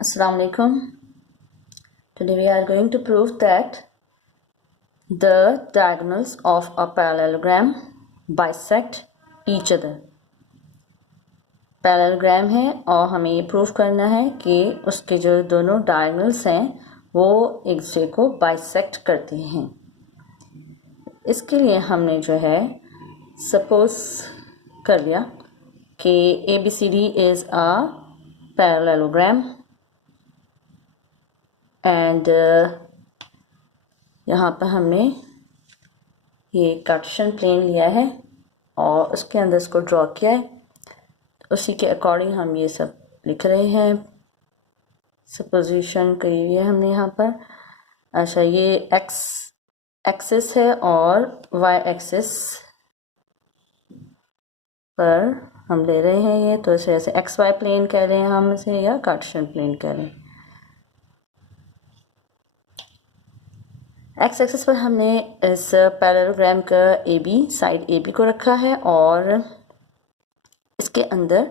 Assalamu alaikum. Today we are going to prove that the diagonals of a parallelogram bisect each other. Parallelogram है और हमें ये prove करना है कि उसके जो दोनों डायगोनल्स हैं वो एक दूसरे को बाइसेक्ट करते हैं। इसके लिए हमने जो है सपोज कर लिया कि ABCD is a parallelogram and यहाँ पर हमने ये कार्टेशियन प्लेन लिया है और उसके अंदर इसको ड्रॉ किया है। उसी के अकॉर्डिंग हम ये सब लिख रहे हैं। सपोजिशन करी हुई है हमने यहाँ पर। अच्छा, ये एक्स एक्सिस है और वाई एक्सिस पर हम ले रहे हैं ये, तो इसे ऐसे एक्स वाई प्लेन कह रहे हैं हम इसे, या कार्टेशियन प्लेन कह रहे हैं। एक्स एक्सिस पर हमने इस पैरेललोग्राम का AB साइड AB को रखा है और इसके अंदर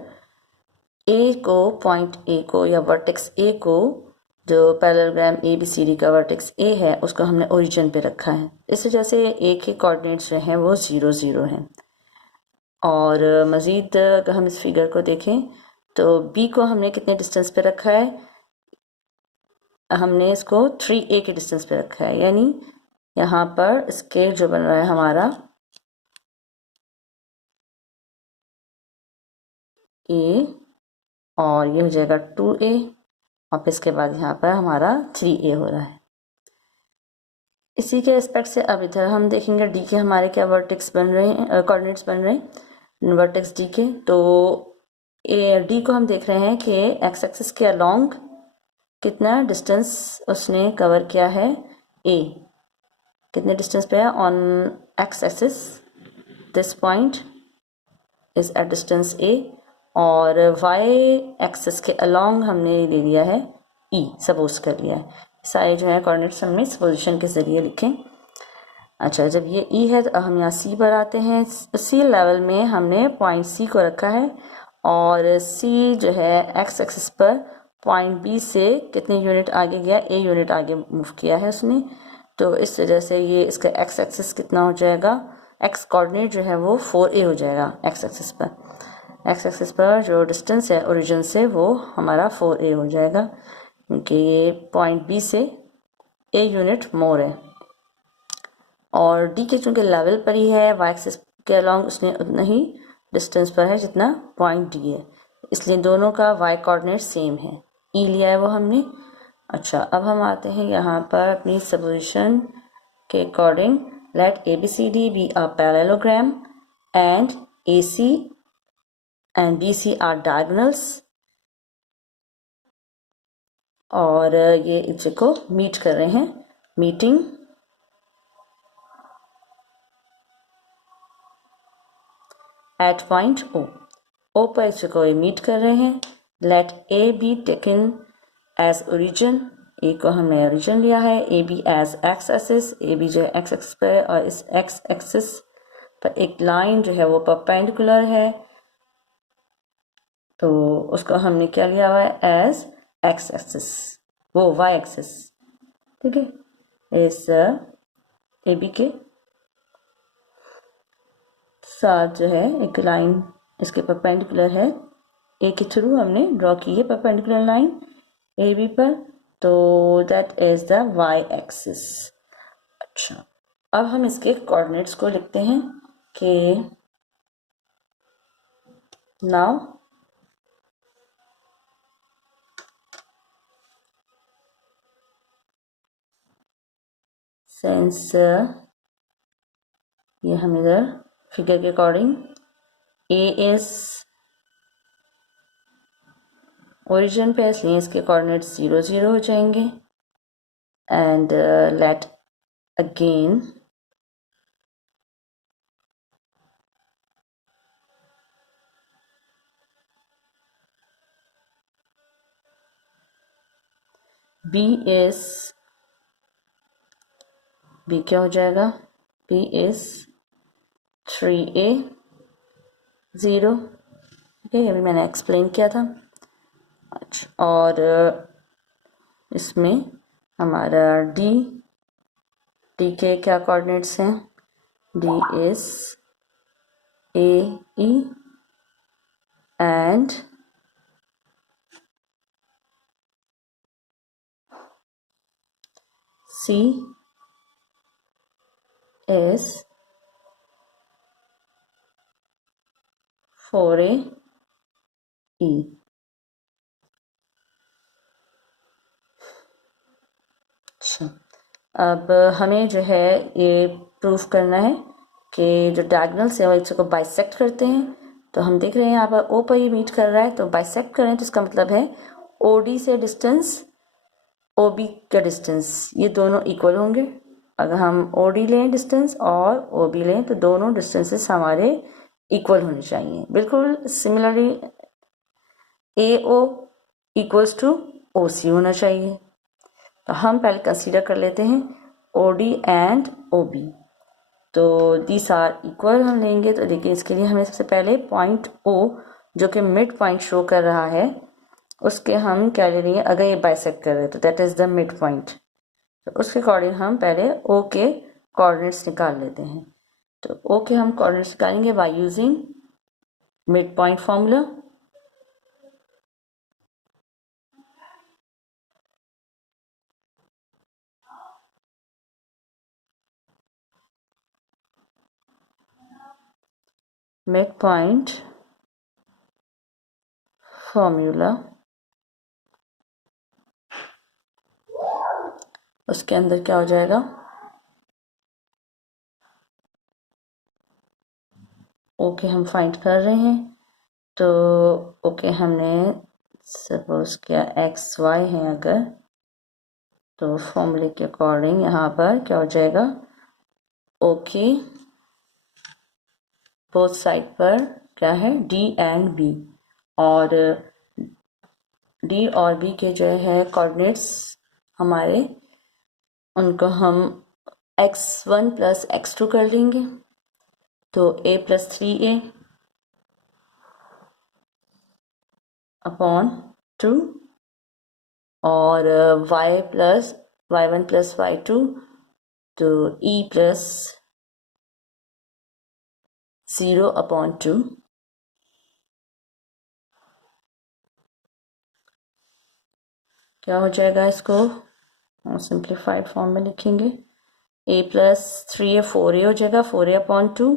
A को पॉइंट A को या वर्टेक्स A को, जो पैरेललोग्राम ABCD का वर्टेक्स A है उसको हमने ओरिजिन पे रखा है। इस वजह से A के कोऑर्डिनेट्स जो हैं वो 0 0 हैं। और मज़ीद अगर हम इस फिगर को देखें तो B को हमने कितने डिस्टेंस पे रखा है, हमने इसको 3A के डिस्टेंस पे रखा है। यानी यहाँ पर स्केल जो बन रहा है हमारा A और ये हो जाएगा 2A और फिर इसके बाद यहाँ पर हमारा 3A हो रहा है। इसी के एस्पेक्ट से अब इधर हम देखेंगे D के हमारे क्या वर्टेक्स बन रहे हैं, कोऑर्डिनेट्स बन रहे हैं वर्टेक्स D के। तो D को हम देख रहे हैं कि एक्स एक्सिस के अलोंग कितना डिस्टेंस उसने कवर किया है, A कितने डिस्टेंस पे है on x axis, this point is at distance A, और y एक्सिस के अलोंग हमने ले लिया है E, सपोज कर लिया है। सारे जो है कोऑर्डिनेट्स हमने सपोजिशन के ज़रिए लिखें। अच्छा, जब ये E है तो अब हम यहाँ C पर आते हैं। C लेवल में हमने पॉइंट C को रखा है और C जो है एक्स एक्सिस पर पॉइंट B से कितने यूनिट आगे गया, A यूनिट आगे मूव किया है उसने। तो इस वजह से ये इसका एक्स एक्सिस कितना हो जाएगा, एक्स कोऑर्डिनेट जो है वो 4A हो जाएगा एक्स एक्सिस पर। एक्स एक्सिस पर जो डिस्टेंस है ओरिजिन से वो हमारा 4A हो जाएगा, क्योंकि ये पॉइंट B से A यूनिट मोर है। और D के चूँकि लेवल पर ही है, वाई एक्सिस के अलोंग उसने उतना ही डिस्टेंस पर है जितना पॉइंट D है, इसलिए दोनों का वाई कोऑर्डिनेट सेम है। E लिया है वो हमने। अच्छा, अब हम आते हैं यहाँ पर अपनी सपोजिशन के according. Let ABCD be a parallelogram and AC and BC are diagonals, और ये एक दूसरे को मीट कर रहे हैं, मीटिंग एट पॉइंट O पर एक दूसरे को ये मीट कर रहे हैं। Let A be taken as origin, A को हमने ओरिजिन लिया है, AB as x axis, AB जो है एक्स एक्सिस पर, और इस एक्स एक्सिस पर एक लाइन जो है वो परपेंडिकुलर है, तो उसको हमने क्या लिया हुआ है एज एक्स एक्सिस, वो वाई एक्सिस। ठीक है, इस AB के साथ जो है एक लाइन इसके परपेंडिकुलर है, A के थ्रू हमने ड्रॉ की है परपेंडिकुलर लाइन AB पर, तो that is the y axis. अच्छा, अब हम इसके कोऑर्डिनेट्स को लिखते हैं कि नाउ सिंस ये हम इधर फिगर के अकॉर्डिंग A इज ओरिजिन पे, इसलिए इसके कोऑर्डिनेट्स 0 0 हो जाएंगे। एंड लेट अगेन B क्या हो जाएगा, B इज 3A 0। ठीक है, अभी मैंने एक्सप्लेन किया था। अच्छा, और इसमें हमारा डी के क्या कोऑर्डिनेट्स हैं? D is A E and C is 4A E। अच्छा, अब हमें जो है ये प्रूफ करना है कि जो डायगोनल्स है वो एक दूसरे को बाइसेक्ट करते हैं। तो हम देख रहे हैं यहाँ पर ओ पर ये मीट कर रहा है, तो बाइसेक्ट करें तो इसका मतलब है OD से डिस्टेंस OB का डिस्टेंस ये दोनों इक्वल होंगे। अगर हम OD लें डिस्टेंस और OB लें तो दोनों डिस्टेंसेस हमारे इक्वल होने चाहिए। बिल्कुल similarly AO equals to OC होना चाहिए। तो हम पहले कंसीडर कर लेते हैं OD एंड OB। तो दीस आर इक्वल हम लेंगे। तो देखिए इसके लिए हमें सबसे पहले पॉइंट O जो कि मिड पॉइंट शो कर रहा है उसके हम क्या ले लेंगे, अगर ये बाइसेक्ट कर रहे हैं तो that is the mid point. तो उसके अकॉर्डिंग हम पहले O के कोऑर्डिनेट्स निकाल लेते हैं। तो O के हम कोऑर्डिनेट्स निकालेंगे by using mid point formula. Mid point formula, उसके अंदर क्या हो जाएगा, ओके हम फाइंड कर रहे हैं। तो ओके हमने सपोज किया एक्स वाई है अगर, तो फॉर्मूले के अकॉर्डिंग यहाँ पर क्या हो जाएगा, ओके बोथ साइड पर क्या है डी एंड बी, और डी और बी के जो है कोऑर्डिनेट्स हमारे उनको हम x1 प्लस x2 कर लेंगे। तो a प्लस 3a अपॉन 2 और y plus y1 plus y2 तो e प्लस 0 अपॉन 2। क्या हो जाएगा, इसको सिंप्लीफाइड फॉर्म में लिखेंगे a प्लस 3a 4a हो जाएगा, 4a अपॉन 2,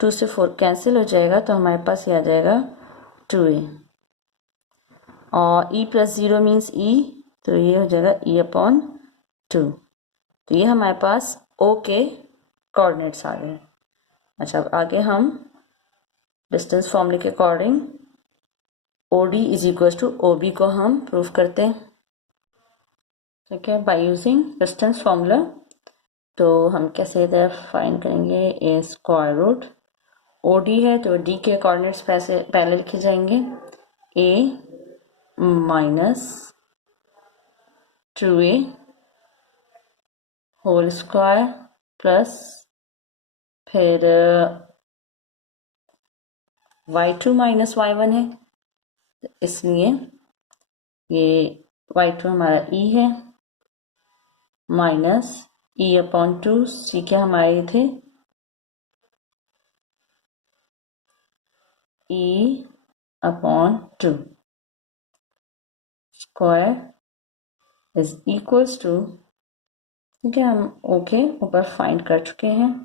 2 से 4 कैंसिल हो जाएगा तो हमारे पास ये आ जाएगा 2a, और e प्लस 0 मीन्स e, तो ये हो जाएगा e अपॉन 2। तो ये हमारे पास o के कोऑर्डिनेट्स आ गए। अच्छा, अब आगे हम डिस्टेंस फॉर्मूले के according OD is equal to OB को हम प्रूफ करते हैं। ठीक है, बाय यूजिंग डिस्टेंस फॉर्मूला। तो हम कैसे इधर फाइंड करेंगे, ए स्क्वायर रूट OD है तो D के कोऑर्डिनेट्स पहले लिखे जाएंगे, a minus 2a whole square plus फिर y2 माइनस y1 है, इसलिए ये y2 हमारा e है, माइनस e अपॉन 2, सी क्या हमारे थे e upon 2 square is equals to, ठीक है हम ओके ऊपर फाइंड कर चुके हैं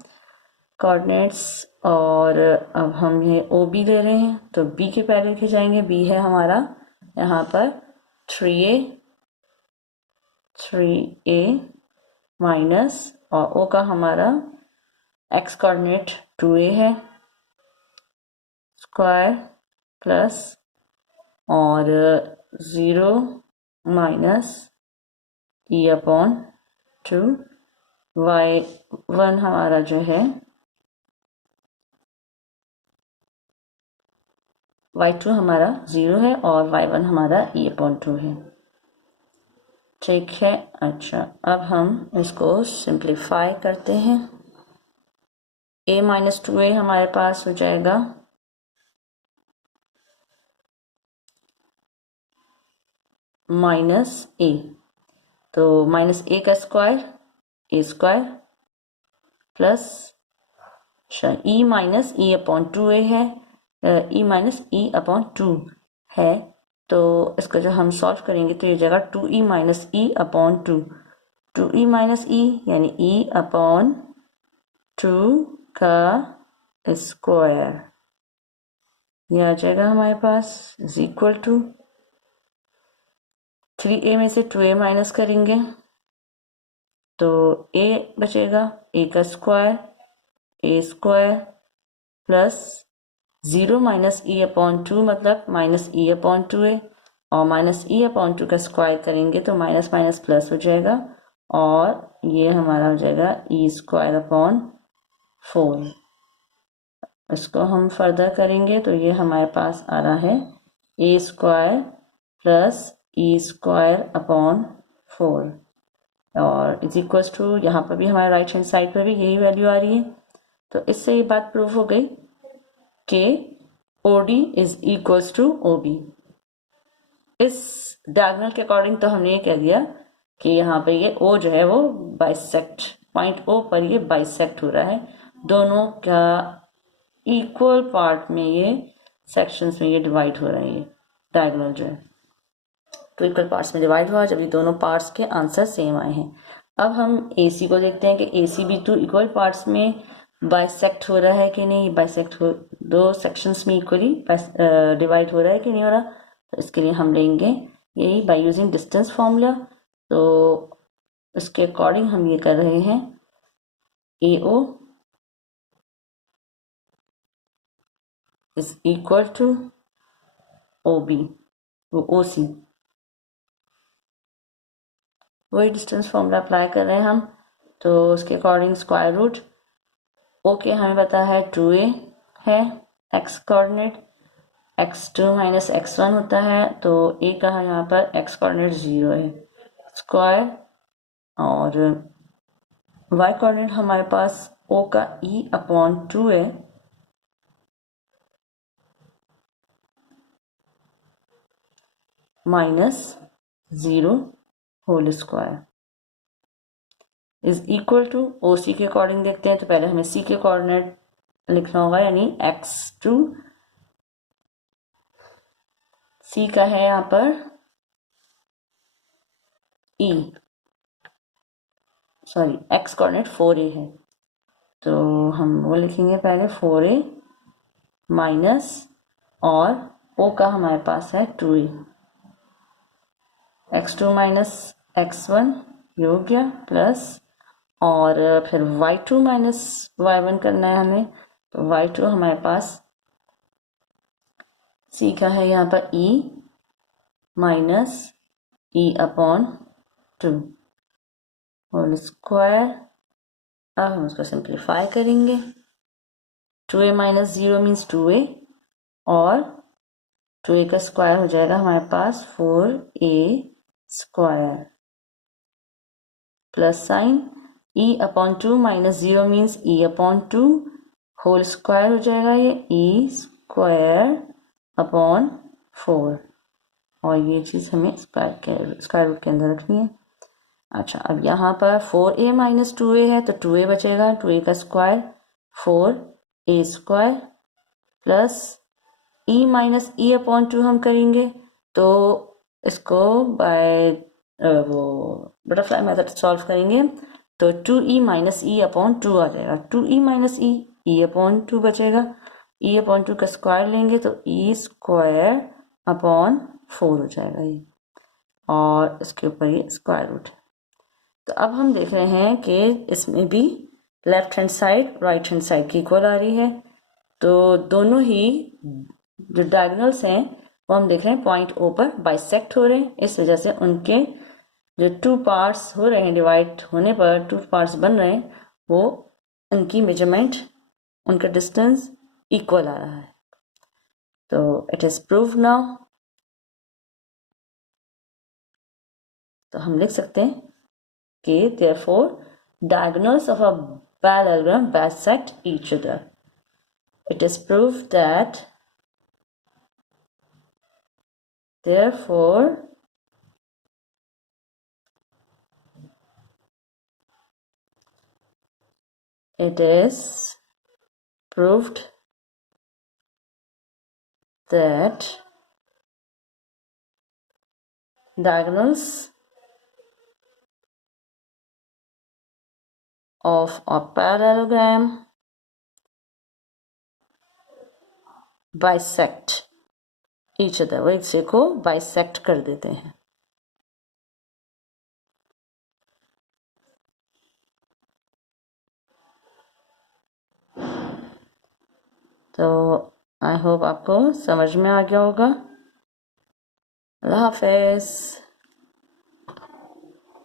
कोऑर्डिनेट्स, और अब हम ये OB ले रहे हैं तो B के पहले लिखे जाएंगे। B है हमारा यहाँ पर 3a माइनस, और O का हमारा x कोऑर्डिनेट 2a है स्क्वायर प्लस और 0 माइनस e अपॉन 2, y1 हमारा जो है y2 हमारा 0 है और y1 हमारा e अपॉन 2 है। ठीक है, अच्छा अब हम इसको सिंप्लीफाई करते हैं। a माइनस 2a हमारे पास हो जाएगा माइनस a, तो माइनस ए का square A square plus E minus E upon two ए है, ई माइनस ई अपॉन टू है, तो इसको जो हम सॉल्व करेंगे तो ये जाएगा two E minus E upon two, two E minus E यानी ई अपॉन टू का स्क्वायर, ये आ जाएगा हमारे पास इज इक्वल टू 3a में से 2a माइनस करेंगे तो a बचेगा, a का square A square plus 0 minus E upon two मतलब minus E upon two A, और माइनस ई अपॉन टू का स्क्वायर करेंगे तो माइनस माइनस प्लस हो जाएगा और ये हमारा हो जाएगा ई स्क्वायर अपॉन 4। इसको हम फर्दर करेंगे तो ये हमारे पास आ रहा है ए square plus E square upon 4 और इज इक्वल्स टू, यहाँ पर भी हमारे राइट हैंड साइड पर भी यही वैल्यू आ रही है। तो इससे ये बात प्रूव हो गई कि OD is equals to OB। इस डायगोनल के अकॉर्डिंग तो हमने ये कह दिया कि यहाँ पे ये O जो है वो बाइसेक्ट, पॉइंट O पर ये बाइसेक्ट हो रहा है, दोनों का इक्वल पार्ट में ये सेक्शंस में ये डिवाइड हो रहा है, ये डायगोनल जो है तो इक्वल पार्ट्स में डिवाइड हुआ जब ये दोनों पार्ट्स के आंसर सेम आए हैं। अब हम AC को देखते हैं कि AC भी टू इक्वल पार्ट्स में बाइसेक्ट हो रहा है कि नहीं, बाइसेक्ट हो, दो सेक्शंस में इक्वली डिवाइड हो रहा है कि नहीं हो रहा। तो इसके लिए हम लेंगे यही बाय यूजिंग डिस्टेंस फॉर्मूला, तो इसके अकॉर्डिंग हम ये कर रहे हैं AO is equal to OB, वो OC, वही डिस्टेंस फॉर्मूला अप्लाई कर रहे हैं हम। तो उसके अकॉर्डिंग स्क्वायर रूट ओके हमें पता है 2a है x coordinate, x2 minus x1 होता है तो a का है यहाँ पर x कोऑर्डिनेट 0 है स्क्वायर, और y कोऑर्डिनेट हमारे पास o का e अपॉन 2 है minus 0 whole square is equal to OC के अकॉर्डिंग देखते हैं। तो पहले हमें C के कोऑर्डिनेट लिखना होगा, यानी x2, C का है यहाँ पर x कोऑर्डिनेट 4a है, तो हम वो लिखेंगे पहले 4a माइनस, और O का हमारे पास है 2a, x2 माइनस x1 ये हो गया प्लस, और फिर y2 माइनस y1 करना है हमें, तो y2 हमारे पास C का है यहाँ पर e minus e upon 2 whole square. अब हम उसको सिंप्लीफाई करेंगे, 2a माइनस 0 मीन्स 2a, और 2a का स्क्वायर हो जाएगा हमारे पास 4a square plus sine e upon 2 minus 0 means e upon 2 whole square हो जाएगा ये e स्क्वायर अपॉन 4, और ये चीज़ हमें स्क्वायर रूट के अंदर रखनी है। अच्छा, अब यहाँ पर 4a माइनस 2a है तो 2a बचेगा, 2a का square 4a square plus e minus e upon 2 हम करेंगे तो इसको बाय वो बटरफ्लाई मेथड सॉल्व करेंगे तो 2e माइनस e अपॉन 2 आ जाएगा, 2e माइनस e अपॉन 2 बचेगा, e अपॉन 2 का स्क्वायर लेंगे तो e स्क्वायर अपॉन 4 हो जाएगा ये, और इसके ऊपर ये स्क्वायर रूट है। तो अब हम देख रहे हैं कि इसमें भी left hand side right hand side की इक्वल आ रही है, तो दोनों ही जो डायगोनल्स हैं वो हम देख रहे हैं पॉइंट O पर बाइसेक्ट हो रहे हैं, इस वजह से उनके जो टू पार्ट्स हो रहे हैं डिवाइड होने पर टू पार्ट्स बन रहे हैं, वो उनकी मेजरमेंट, उनका डिस्टेंस इक्वल आ रहा है। तो इट इज प्रूव्ड नाउ, तो हम लिख सकते हैं कि therefore diagonals of a parallelogram bisect each other. It is proved that therefore it is proved that diagonals of a parallelogram bisect each other, वो एक दूसरे को bisect कर देते हैं. तो आई होप आपको समझ में आ गया होगा. अल्लाह हाफिज़.